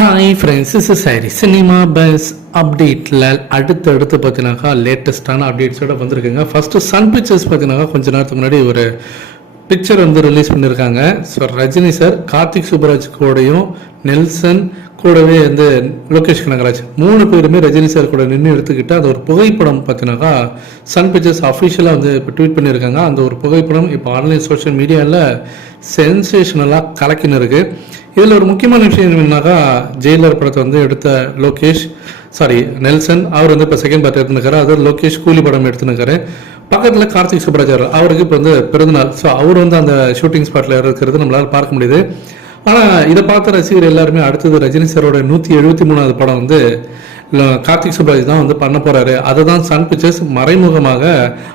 Hi friends is sorry cinema buzz அப்டேட்டில் அடுத்து அடுத்து பார்த்தீங்கன்னாக்கா லேட்டஸ்ட்டான அப்டேட்ஸோட வந்திருக்குங்க. ஃபஸ்ட்டு சன் பிக்சர்ஸ் பார்த்தீங்கன்னாக்கா கொஞ்ச நேரத்துக்கு முன்னாடி ஒரு பிக்சர் வந்து ரிலீஸ் பண்ணியிருக்காங்க ஸோ ரஜினி சார் கார்த்திக் சுப்ராஜ் கூடையும் நெல்சன் கூடவே வந்து லோகேஷ் கனகராஜ். மூணு பேருமே ரஜினி சார் கூட நின்று எடுத்துக்கிட்டு அந்த ஒரு புகைப்படம் பார்த்தீங்கன்னாக்கா சன் பிக்சர்ஸ் அஃபிஷியலாக வந்து இப்போ ட்வீட் பண்ணியிருக்காங்க. அந்த ஒரு புகைப்படம் இப்போ ஆன்லைன் சோஷியல் மீடியாவில் சென்சேஷனலாக கலக்கின்னு இருக்கு இதில் ஒரு முக்கியமான விஷயம் என்னன்னாக்கா ஜெயிலர் படத்தை வந்து எடுத்த லோகேஷ் சாரி நெல்சன் அவர் வந்து இப்போ செகண்ட் பார்ட் எடுத்துனுக்காரு அது லோகேஷ் கூலி படம் எடுத்துனுக்காரு பக்கத்தில் கார்த்திக் சுப்ராஜார் அவருக்கு இப்போ வந்து பிறந்தநாள். ஸோ அவர் வந்து அந்த ஷூட்டிங் ஸ்பாட்டில் இருக்கிறது நம்மளால் பார்க்க முடியுது. ஆனால் இதை பார்த்த ரசிகர் எல்லாருமே அடுத்தது ரஜினி சாரோட நூற்றி எழுபத்தி மூணாவது படம் வந்து கார்த்திக் சுப்ராஜ் தான் வந்து பண்ண போகிறாரு அதை தான் சன் பிக்சர்ஸ் மறைமுகமாக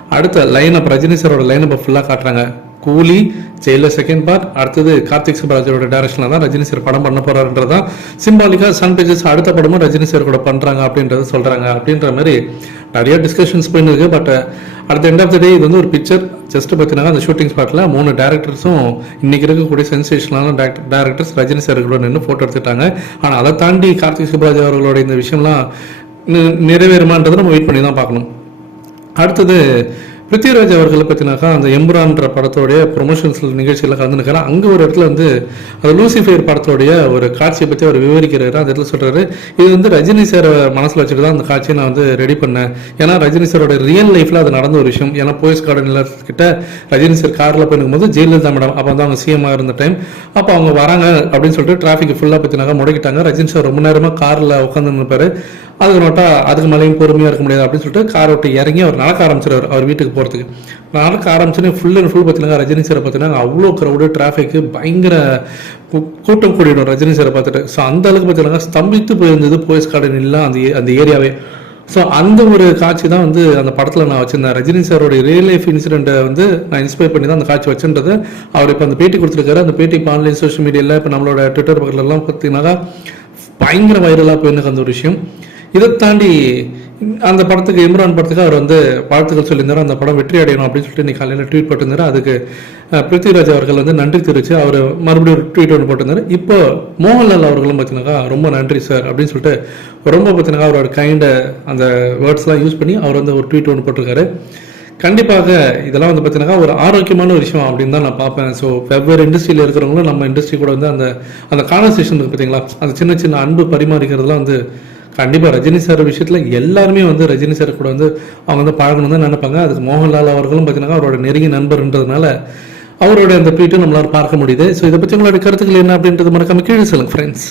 அடுத்த லைனப் ரஜினி சாரோட லைனப்பை ஃபுல்லாக காட்டுறாங்க. கூலி ஜெயிலில் செகண்ட் பார்ட் அடுத்தது கார்த்திக் சுப்ராஜோட டைரக்ஷனில் தான் ரஜினி சார் படம் பண்ண போறாருன்றதான் சிம்பாலிக்காக சன் பிக்சர்ஸ் அடுத்த படமும் ரஜினி சார் கூட பண்றாங்க அப்படின்றத சொல்றாங்க அப்படின்ற மாதிரி நிறைய டிஸ்கஷன்ஸ் பண்ணியிருக்கு பட் பட் அடுத்த எண்ட் ஆஃப் த டே இது வந்து ஒரு பிக்சர் ஜஸ்ட் பார்த்தீங்கன்னா அந்த ஷூட்டிங் ஸ்பாட்டில் மூணு டேரக்டர்ஸும் இன்னைக்கு இருக்கக்கூடிய சென்சேஷனான டேரக்டர்ஸ் ரஜினி சார் கூட நின்று ஃபோட்டோ எடுத்துட்டாங்க. ஆனால் அதை தாண்டி கார்த்திக் சுப்ராஜ் அவர்களோட இந்த விஷயம்லாம் நி- நிறைவேறுமான்றதை நம்ம வெயிட் பண்ணி தான் பார்க்கணும். அடுத்தது பிருத்திவிராஜ் அவர்களை பற்றினாக்கா அந்த எம்புரான்ற படத்தோடைய ப்ரொமோஷன்ஸ் நிகழ்ச்சியில் கலந்துருக்காரு அங்கே ஒரு இடத்துல வந்து அந்த லூசிஃபயர் படத்தோடைய ஒரு காட்சியை பற்றி அவர் விவரிக்கிறாரு. அந்த இடத்துல சொல்கிறாரு இது வந்து ரஜினி சார் மனசில் வச்சுட்டு தான் அந்த காட்சியை நான் வந்து ரெடி பண்ணேன். ஏன்னா ரஜினி சாரோட ரியல் லைஃப்பில் அது நடந்த ஒரு விஷயம். ஏன்னா போயஸ் கார்டன் கிட்ட ரஜினி சார் காரில் போயிருக்கும்போது ஜெயலலிதா மேடம் அப்போ வந்து அவங்க சிஎம் இருந்த டைம் அப்போ அவங்க வராங்க அப்படின்னு சொல்லிட்டு டிராஃபிக் ஃபுல்லாக பற்றினாக்கா முடக்கிட்டாங்க. ரஜினி சார் ரொம்ப நேரமாக காரில் உட்காந்துருப்பார் அதுக்கு நோட்டா அதுக்கு மேலேயும் பொறுமையாக இருக்க முடியாது அப்படின்னு சொல்லிட்டு கார் விட்டு இறங்கி அவர் நடக்க ஆரம்பிச்சிருவார் அவர் வீட்டுக்கு போகிறதுக்கு நடக்க ஆரம்பிச்சுன்னு ஃபுல் அண்ட் ஃபுல் பார்த்தீங்கன்னா ரஜினி சாரை பார்த்தீங்கன்னா அவ்வளோ க்ரௌடு டிராஃபிக்கு பயங்கர கூ- கூட்டம் கூடிடும் ரஜினி சாரை பார்த்துட்டு ஸோ அந்த அளவுக்கு பார்த்தீங்கன்னா ஸ்தம்பித்து போயிருந்தது போயஸ் கார்டன் இல்லை அந்த அந்த ஏரியாவே. ஸோ அந்த ஒரு காட்சி தான் வந்து அந்த படத்தில் நான் வச்சிருந்தேன். ரஜினி சாரோட ரியல் லைஃப் இன்சிடென்ட்டை வந்து நான் இன்ஸ்பயர் பண்ணி தான் அந்த காட்சி வச்சுன்றது அவர் இப்போ அந்த பேட்டி கொடுத்துருக்காரு. அந்த பேட்டி இப்போ ஆன்லைன் சோஷியல் மீடியாவில் இப்போ நம்மளோட ட்விட்டர் பக்கத்துலலாம் பார்த்தீங்கன்னாக்கா பயங்கர வைரலாக போயிருந்தது அந்த ஒரு விஷயம். இதை தாண்டி அந்த படத்துக்கு இம்ரான் படத்துக்கு அவர் வந்து வாழ்த்துக்கள் சொல்லியிருந்தார் அந்த படம் வெற்றி அடையணும் அப்படின்னு சொல்லிட்டு இன்னைக்கு காலையில் ட்வீட் போட்டிருந்தார். அதுக்கு அஹ், பிருத்திவிராஜ் அவர்கள் வந்து நன்றி தெரிவித்து அவர் மறுபடியும் ஒரு ட்வீட் ஒன்று போட்டிருந்தார். இப்போ மோகன்லால் அவர்களும் பார்த்தீங்கன்னாக்கா ரொம்ப நன்றி சார் அப்படின்னு சொல்லிட்டு ரொம்ப பார்த்தீங்கன்னா அவரோட கைண்ட அந்த வேர்ட்ஸ்லாம் யூஸ் பண்ணி அவர் வந்து ஒரு ட்வீட் ஒன்று போட்டிருக்காரு. கண்டிப்பாக இதெல்லாம் வந்து பார்த்தீங்கன்னா ஒரு ஆரோக்கியமான ஒரு விஷயம் அப்படின்னு தான் நான் பார்ப்பேன். ஸோ வெவ்வேறு இண்டஸ்ட்ரியில் இருக்கிறவங்களும் நம்ம இண்டஸ்ட்ரி கூட வந்து அந்த அந்த கான்வர்சேஷன் இருக்குது பார்த்தீங்களா அந்த சின்ன சின்ன அன்பு பரிமாறிக்கிறதுலாம் வந்து கண்டிப்பாக ரஜினி சார் விஷயத்தில் எல்லாருமே வந்து ரஜினி சார் கூட வந்து அவங்க வந்து பழகணும் தான் நினைப்பாங்க. அதுக்கு மோகன்லால் அவர்களும் பார்த்தீங்கன்னா அவரோட நெருங்கிய நண்பர்ன்றதுனால அவரோட அந்த ட்வீட்டும் நம்மளால பார்க்க முடியுது. ஸோ இதை பற்றி உங்களோட கருத்துக்கள் என்ன அப்படின்றது மறக்காம கீழே சொல்லுங்க ஃப்ரெண்ட்ஸ்